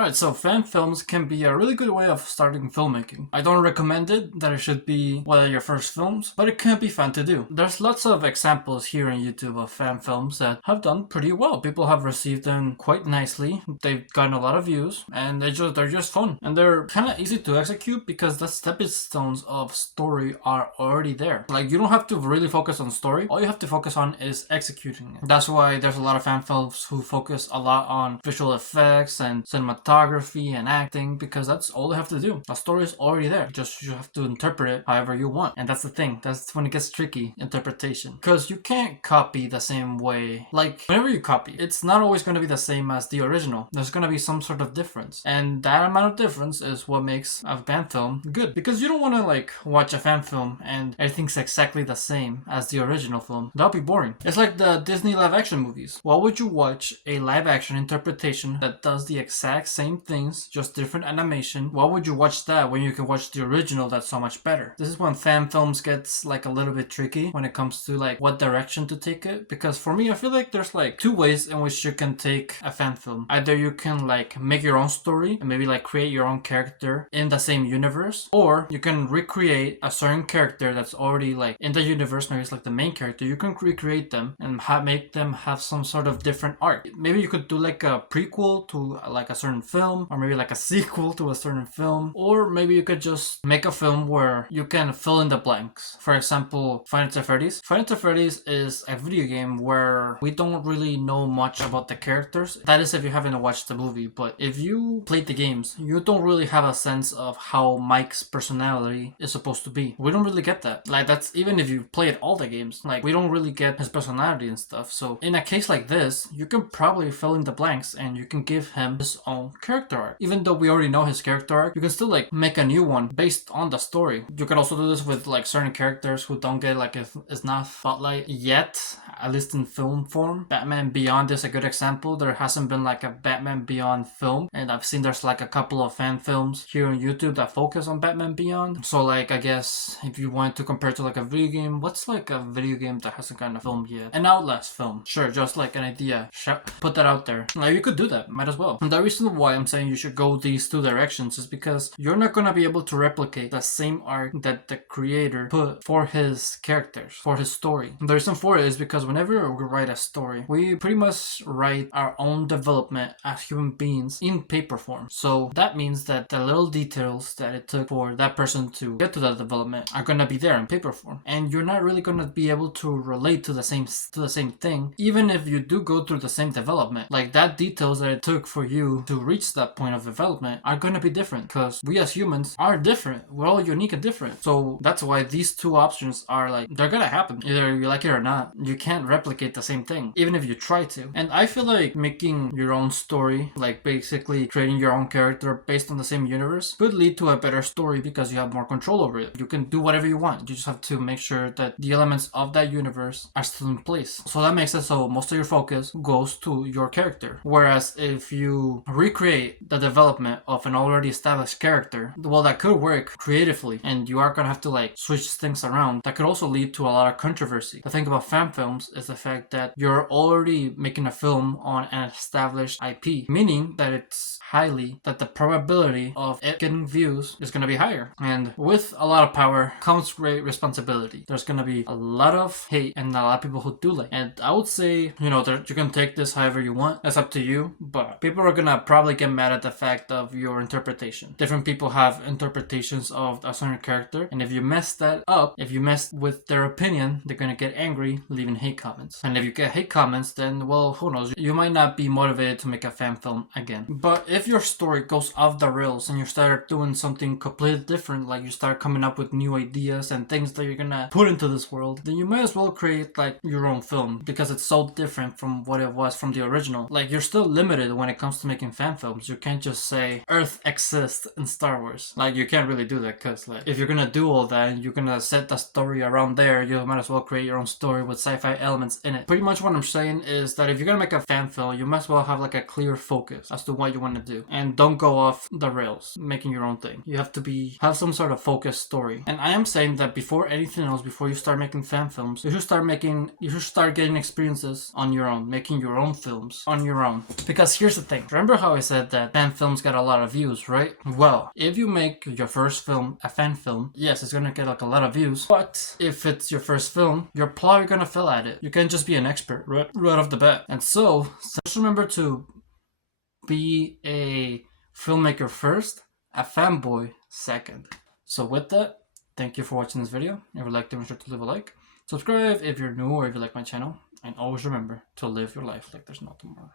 Alright, so fan films can be a really good way of starting filmmaking. I don't recommend it, that it should be one of your first films, but it can be fun to do. There's lots of examples here on YouTube of fan films that have done pretty well. People have received them quite nicely. They've gotten a lot of views, and they're just fun. And they're kind of easy to execute because the stepping stones of story are already there. Like, you don't have to really focus on story. All you have to focus on is executing it. That's why there's a lot of fan films who focus a lot on visual effects and cinematography and acting, because that's all they have to do. The story is already there. Just you have to interpret it however you want. And that's the thing. That's when it gets tricky, interpretation. Because you can't copy the same way. Like, whenever you copy, it's not always going to be the same as the original. There's going to be some sort of difference. And that amount of difference is what makes a fan film good. Because you don't want to like watch a fan film and everything's exactly the same as the original film. That'll be boring. It's like the Disney live action movies. Why would you watch a live action interpretation that does the exact same things, just different animation? Why would you watch that when you can watch the original that's so much better? This is when fan films gets like a little bit tricky when it comes to like what direction to take it. Because for me, I feel like there's like two ways in which you can take a fan film. Either you can like make your own story and maybe like create your own character in the same universe, or you can recreate a certain character that's already like in the universe. Maybe it's like the main character. You can recreate them and make them have some sort of different arc. Maybe you could do like a prequel to like a certain film, or maybe like a sequel to a certain film, or maybe you could just make a film where you can fill in the blanks. For example, Five Nights at Freddy's. Five Nights at Freddy's is a video game where we don't really know much about the characters. That is if you haven't watched the movie, but if you played the games, you don't really have a sense of how Mike's personality is supposed to be. We don't really get that. Like, that's even if you played all the games, like, we don't really get his personality and stuff. So in a case like this, you can probably fill in the blanks and you can give him his own character arc. Even though we already know his character arc, you can still like make a new one based on the story. You could also do this with like certain characters who don't get like it's not spotlight yet, at least in film form. Batman Beyond is a good example. There hasn't been like a Batman Beyond film, and I've seen there's like a couple of fan films here on YouTube that focus on Batman Beyond. So like, I guess if you want to compare to like a video game, what's like a video game that hasn't gotten a film yet? An Outlast film. Sure, just like an idea. Put that out there. Like, you could do that. Might as well. And the reason why I'm saying you should go these two directions is because you're not gonna be able to replicate the same arc that the creator put for his characters, for his story. And the reason for it is because whenever we write a story, we pretty much write our own development as human beings in paper form. So that means that the little details that it took for that person to get to that development are gonna be there in paper form, and you're not really gonna be able to relate to the same thing, even if you do go through the same development. Like, that details that it took for you to reach that point of development are gonna be different, because we as humans are different. We're all unique and different. So that's why these two options are like, they're gonna happen either you like it or not. You can't replicate the same thing even if you try to. And I feel like making your own story, like basically creating your own character based on the same universe, could lead to a better story because you have more control over it. You can do whatever you want. You just have to make sure that the elements of that universe are still in place. So that makes it so most of your focus goes to your character. Whereas if you recreate the development of an already established character, well, that could work creatively, and you are gonna have to like switch things around. That could also lead to a lot of controversy. The thing about fan films is the fact that you're already making a film on an established IP, meaning that that the probability of it getting views is going to be higher. And with a lot of power comes great responsibility. There's going to be a lot of hate and a lot of people who do like. And I would say, you know, you can take this however you want. That's up to you. But people are going to probably get mad at the fact of your interpretation. Different people have interpretations of a certain character. And if you mess that up, if you mess with their opinion, they're going to get angry, leaving hate comments. And if you get hate comments, then, well, who knows? You might not be motivated to make a fan film again. But if your story goes off the rails and you start doing something completely different, like you start coming up with new ideas and things that you're gonna put into this world, then you might as well create like your own film, because it's so different from what it was from the original. Like, you're still limited when it comes to making fan films. You can't just say Earth exists in Star Wars. Like, you can't really do that, because like, if you're gonna do all that and you're gonna set the story around there, you might as well create your own story with sci-fi elements in it. Pretty much what I'm saying is that if you're gonna make a fan film, you might as well have like a clear focus as to what you want to do, and don't go off the rails making your own thing. You have to have some sort of focused story. And I am saying that before anything else, before you start making fan films, you should start getting experiences on your own, making your own films on your own. Because here's the thing. Remember how I said that fan films get a lot of views, right? Well, if you make your first film a fan film, yes, it's gonna get like a lot of views, but if it's your first film, you're probably gonna fail at it. You can't just be an expert right off the bat. And so just remember to be a filmmaker first, a fanboy second. So with that, thank you for watching this video. If you liked it, make sure to leave a like. Subscribe if you're new or if you like my channel. And always remember to live your life like there's no tomorrow.